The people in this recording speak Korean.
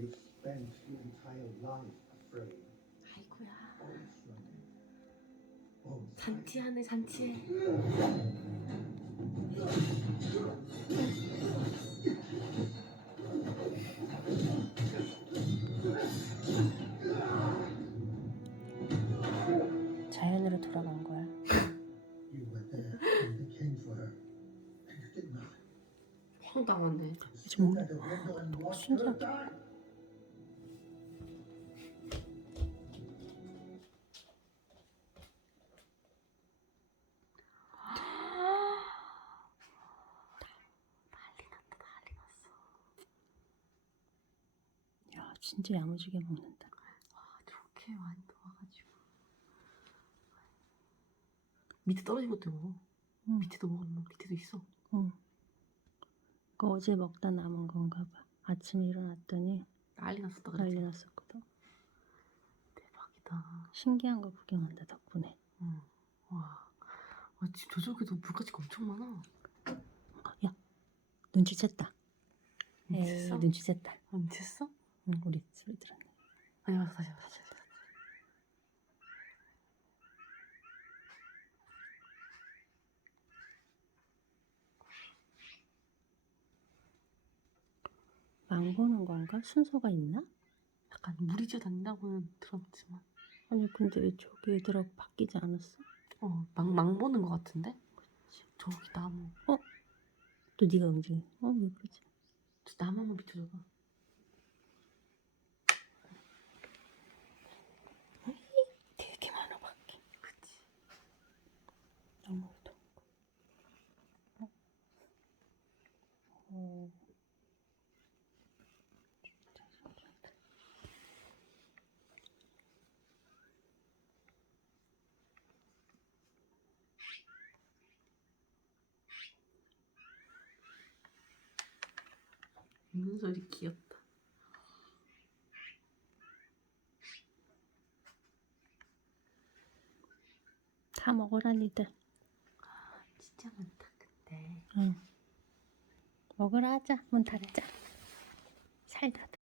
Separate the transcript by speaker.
Speaker 1: You've spent your entire life afraid,
Speaker 2: 아이고야.
Speaker 1: always running, always.
Speaker 2: 잔치하네 잔치해.
Speaker 3: 자연으로 돌아간 거야.
Speaker 1: You were there when they came for her, and you did nothing.
Speaker 2: 황당하네.
Speaker 1: You stood at the window and watched her die.
Speaker 3: 진짜 야무지게 먹는다.
Speaker 2: 와 저렇게 많이 넣어가지고. 밑에 떨어진 것도 먹어.
Speaker 3: 응.
Speaker 2: 밑에도 먹었나? 밑에도 있어.
Speaker 3: 응. 그 어제 먹다 남은 건가 봐. 아침에 일어났더니
Speaker 2: 난리 났었다
Speaker 3: 난리
Speaker 2: 그랬지.
Speaker 3: 났었거든.
Speaker 2: 대박이다.
Speaker 3: 신기한 거 구경한다 덕분에.
Speaker 2: 응. 와. 와 지금 저쪽에도 물가지가 엄청 많아.
Speaker 3: 야, 눈치챘다. 에이,
Speaker 2: 미쳤어?
Speaker 3: 눈치챘다.
Speaker 2: 아, 미쳤어?
Speaker 3: 응, 우리 소리 들었네.
Speaker 2: 아니 맞아 다시 다시 다시. 다시.
Speaker 3: 망 보는 건가? 순서가 있나?
Speaker 2: 약간 물이 져 다닌다고는 들었지만.
Speaker 3: 아니 근데 왜 저기 애들하고 바뀌지 않았어?
Speaker 2: 어, 망, 망 보는 것 같은데? 저기 나무.
Speaker 3: 또 네가 움직여. 어, 왜 그러지?
Speaker 2: 저 나무 한번 비춰줘봐.
Speaker 3: 되게 많아 바뀌.
Speaker 2: 그치.
Speaker 3: 너무 덥고. 어? 어. 진짜 신기하다.
Speaker 2: 웃는 소리 귀엽다.
Speaker 3: 다 먹어라 니들.
Speaker 2: 진짜 많다, 근데.
Speaker 3: 응. 먹으라 하자. 문 닫자. 살 닫아.